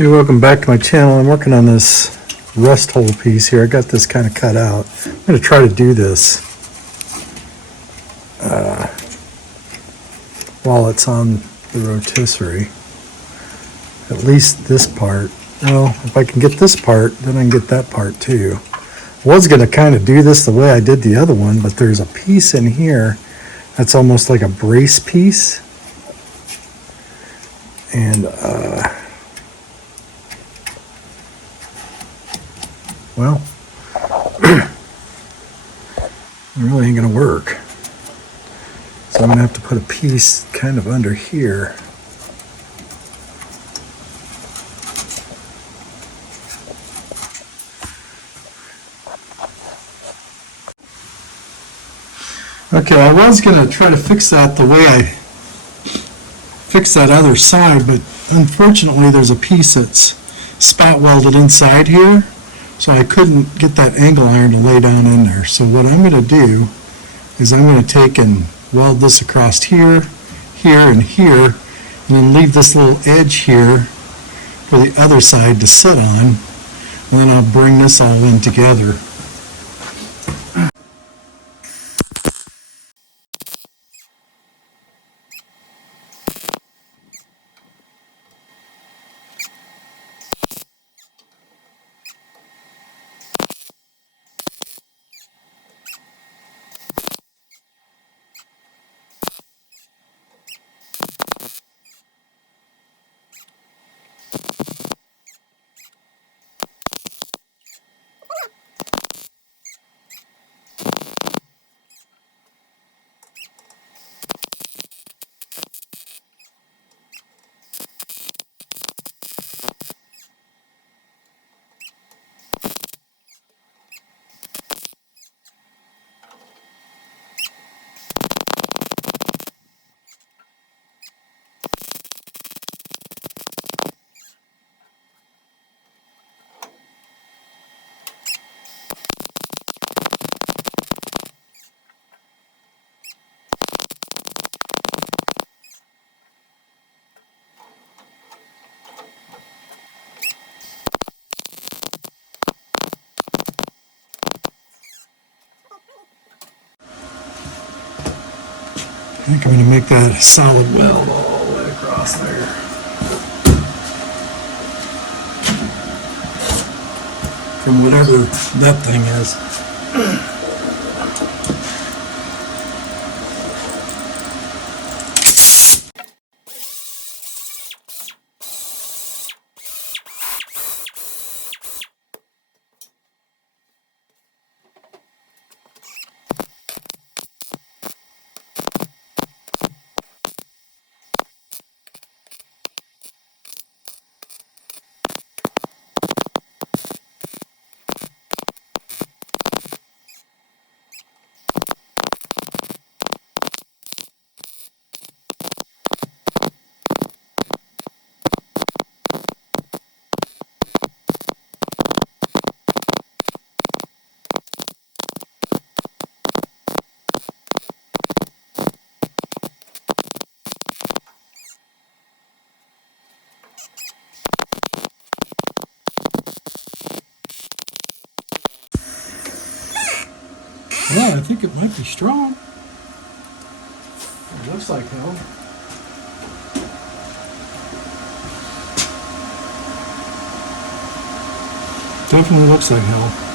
Hey, welcome back to my channel. I'm working on this rust hole piece here. I got this kind of cut out. I'm going to try to do this while it's on the rotisserie. At least this part. Well, if I can get this part, then I can get that part too. I was going to kind of do this the way I did the other one, but there's a piece in here that's almost like a brace piece. And, well, it really ain't going to work. So I'm going to have to put a piece kind of under here. Okay, I was going to try to fix that the way I fixed that other side, but unfortunately there's a piece that's spot welded inside here, so I couldn't get that angle iron to lay down in there. So what I'm going to do is I'm going to take and weld this across here, here, and here, and then leave this little edge here for the other side to sit on, and then I'll bring this all in together. I think I'm going to make that a solid weld all the way across there. From whatever that thing is. Well, I think it might be strong. It looks like hell. Definitely looks like hell.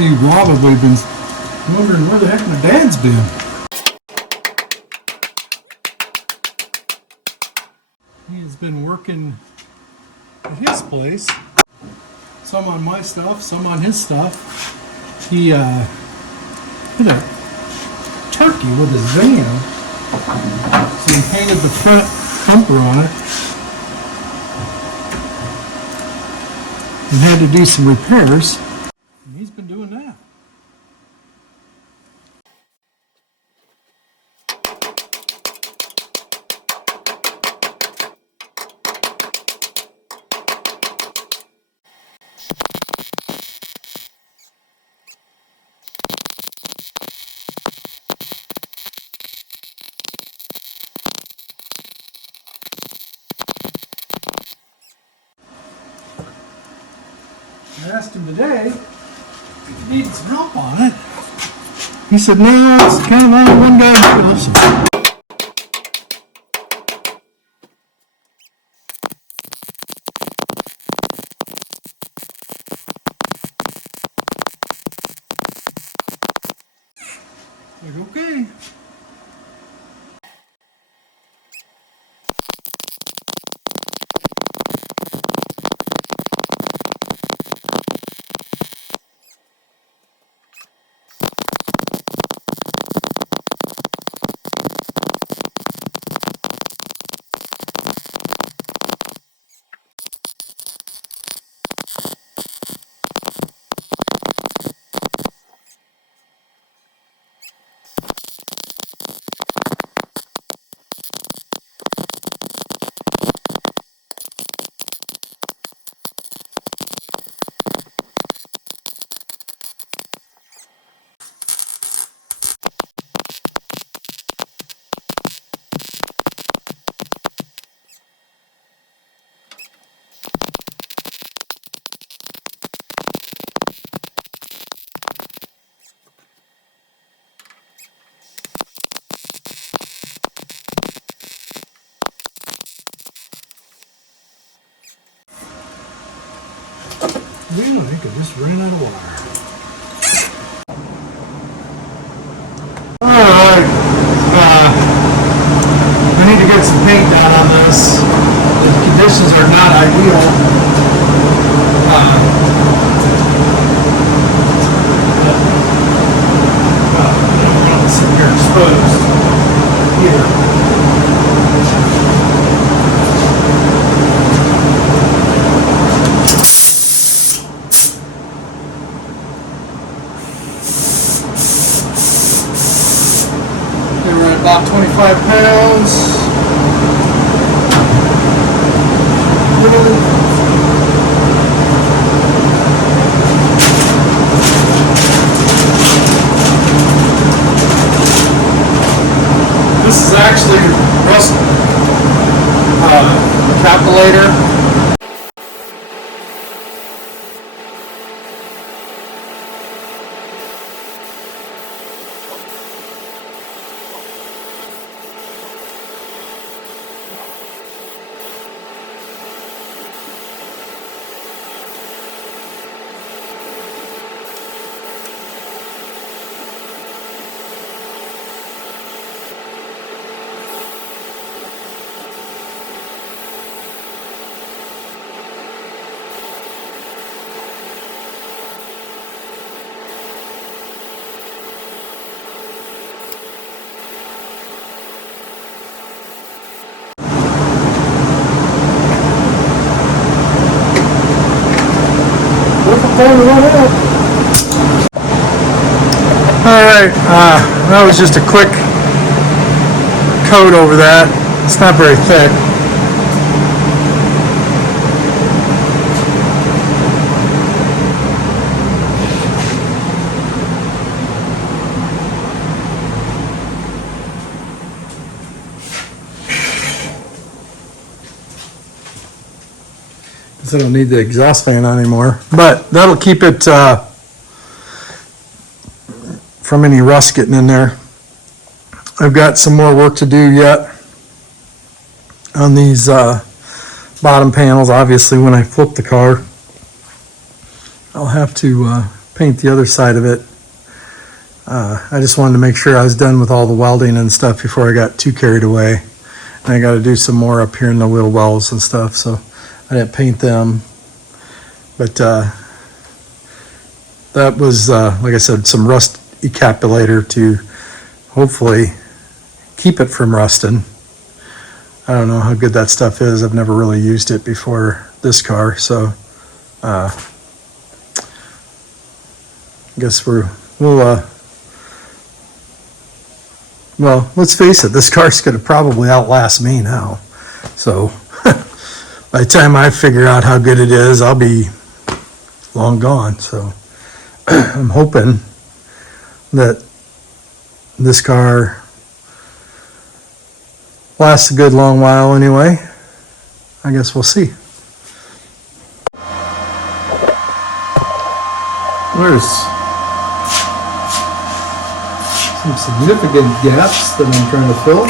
You've probably been wondering where the heck my dad's been. He has been working at his place. Some on my stuff, some on his stuff. He hit a turkey with his van. So he painted the front bumper on it. And had to do some repairs. And he's been doing that. I asked him today if he needed some help on it. He said, no, it's kind of only one guy who can listen. Like, okay. Man, I think I just ran out of wire. Alright, I need to get some paint down on this. The conditions are not ideal. I don't want to sit here exposed either. About 25 pounds. This is actually Rust Encapsulator. Alright, that was just a quick coat over that. It's not very thick. I don't need the exhaust fan on anymore, but that'll keep it from any rust getting in there. I've got some more work to do yet on these bottom panels. Obviously, when I flip the car, I'll have to paint the other side of it. I just wanted to make sure I was done with all the welding and stuff before I got too carried away. And I got to do some more up here in the wheel wells and stuff, so I didn't paint them. But that was, like I said, some Rust Encapsulator to hopefully keep it from rusting. I don't know how good that stuff is. I've never really used it before this car, so I guess well, let's face it, this car's going to probably outlast me now. So by the time I figure out how good it is, I'll be long gone. So I'm hoping that this car lasts a good long while anyway. I guess we'll see. There's some significant gaps that I'm trying to fill.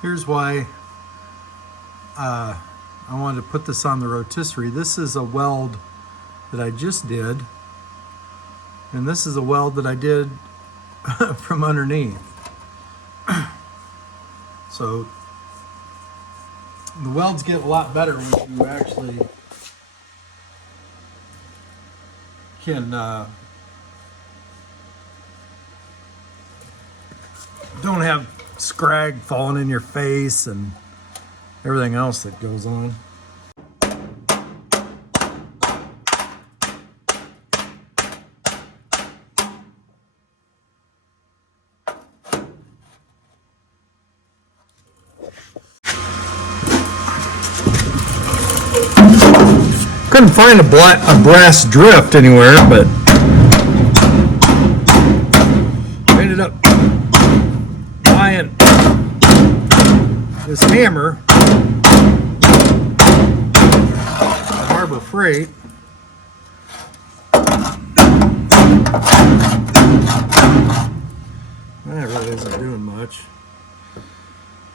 Here's why I wanted to put this on the rotisserie. This is a weld that I just did, and this is a weld that I did from underneath. So the welds get a lot better when you actually can don't have scrag falling in your face and everything else that goes on. Couldn't find a brass drift anywhere, but I ended up buying this hammer at Harbor Freight. That really isn't doing much.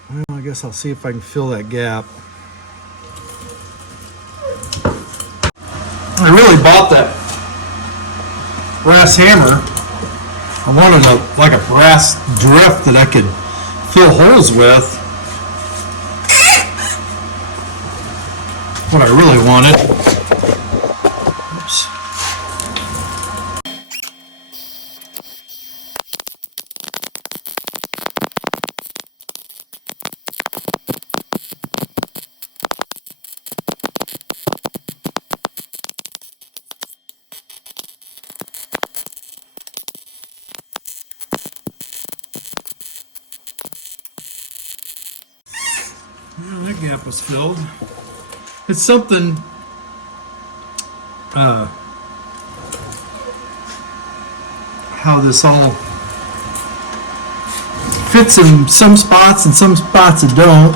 Well, I guess I'll see if I can fill that gap. I really bought that brass hammer. I wanted like a brass drift that I could fill holes with. What I really wanted. Oops. Well, that gap was filled. It's something how this all fits in some spots and some spots it don't.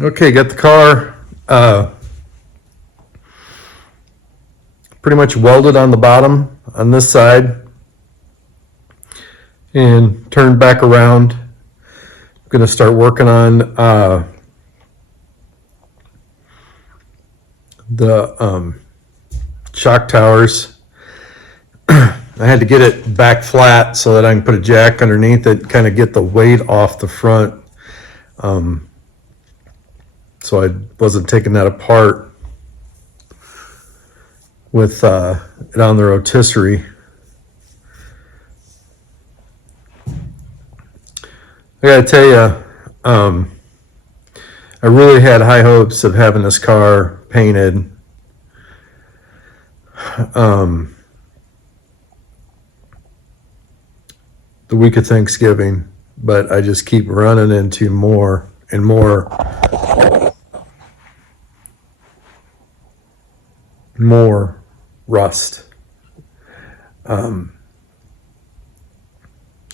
Okay, got the car pretty much welded on the bottom on this side and turned back around. I'm going to start working on the shock towers. I had to get it back flat so that I can put a jack underneath it, kind of get the weight off the front. So I wasn't taking that apart with it on the rotisserie. I gotta tell you, I really had high hopes of having this car painted. The week of Thanksgiving, but I just keep running into more and more rust.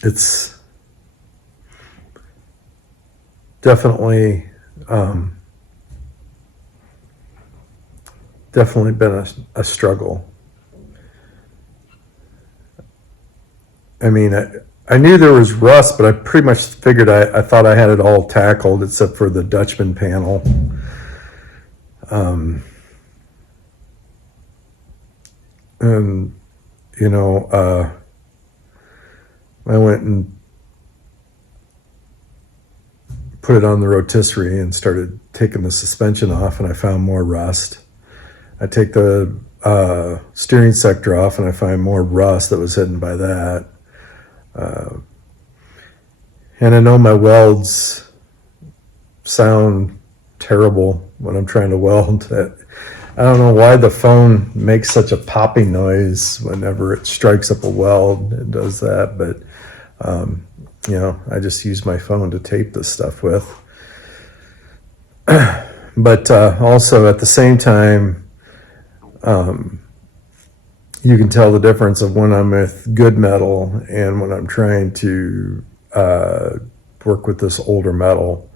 It's definitely been a struggle. I mean, I knew there was rust, but I pretty much figured I thought I had it all tackled except for the Dutchman panel. And, you know, I went and put it on the rotisserie and started taking the suspension off, and I found more rust. I take the steering sector off, and I find more rust that was hidden by that. And I know my welds sound terrible when I'm trying to weld. I don't know why the phone makes such a popping noise whenever it strikes up a weld. It does that, but you know, I just use my phone to tape this stuff with. But also at the same time, you can tell the difference of when I'm with good metal and when I'm trying to work with this older metal.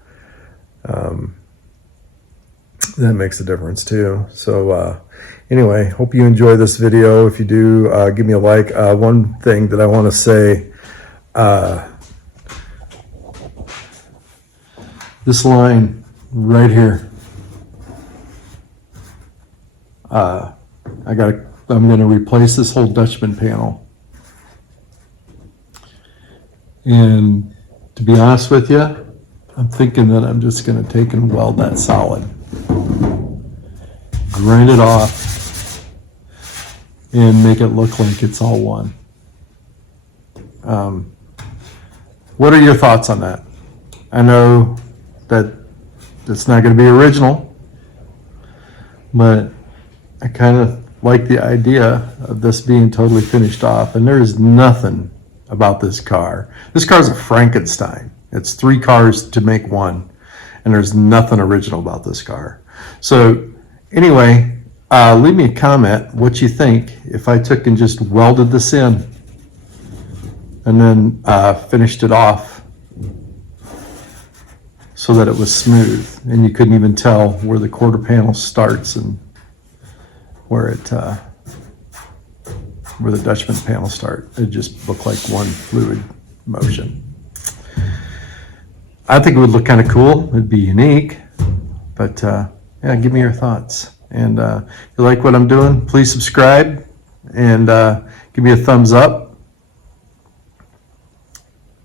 That makes a difference too. So anyway, hope you enjoy this video. If you do, give me a like. One thing that I want to say, this line right here, I'm going to replace this whole Dutchman panel. And to be honest with you, I'm thinking that I'm just going to take and weld that solid. Grind it off and make it look like it's all one. What are your thoughts on that? I know that it's not going to be original, but I kind of like the idea of this being totally finished off, and there is nothing about this car. This car is a Frankenstein. It's 3 cars to make one, and there's nothing original about this car. So anyway, leave me a comment what you think if I took and just welded this in and then finished it off so that it was smooth and you couldn't even tell where the quarter panel starts and where the Dutchman panel starts. It just looked like one fluid motion. I think it would look kind of cool. It'd be unique, but yeah, give me your thoughts. And if you like what I'm doing, please subscribe and give me a thumbs up.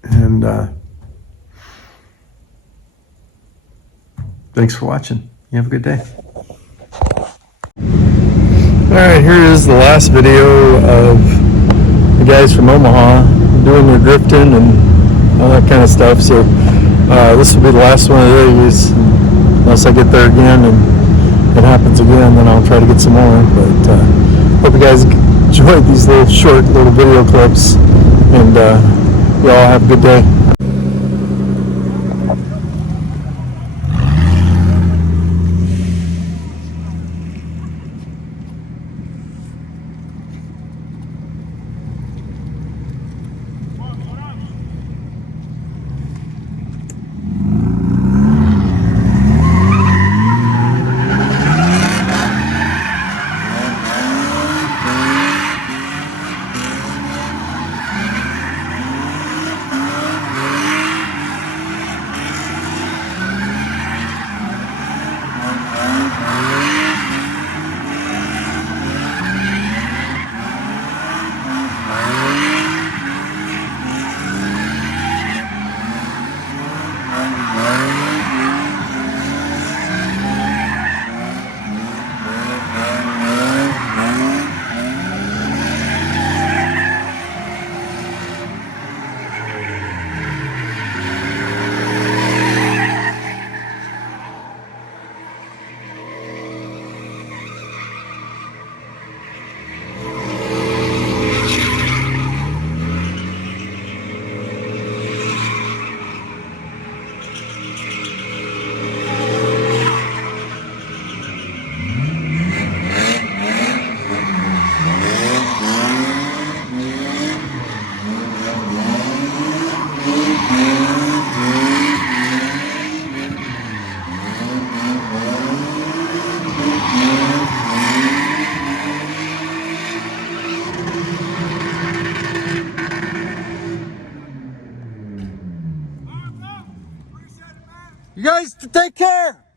And thanks for watching. You have a good day. All right, here is the last video of the guys from Omaha doing their drifting and all that kind of stuff. So this will be the last one of these, unless I get there again and it happens again, then I'll try to get some more. But hope you guys enjoyed these little short little video clips, and you all have a good day. You guys take care.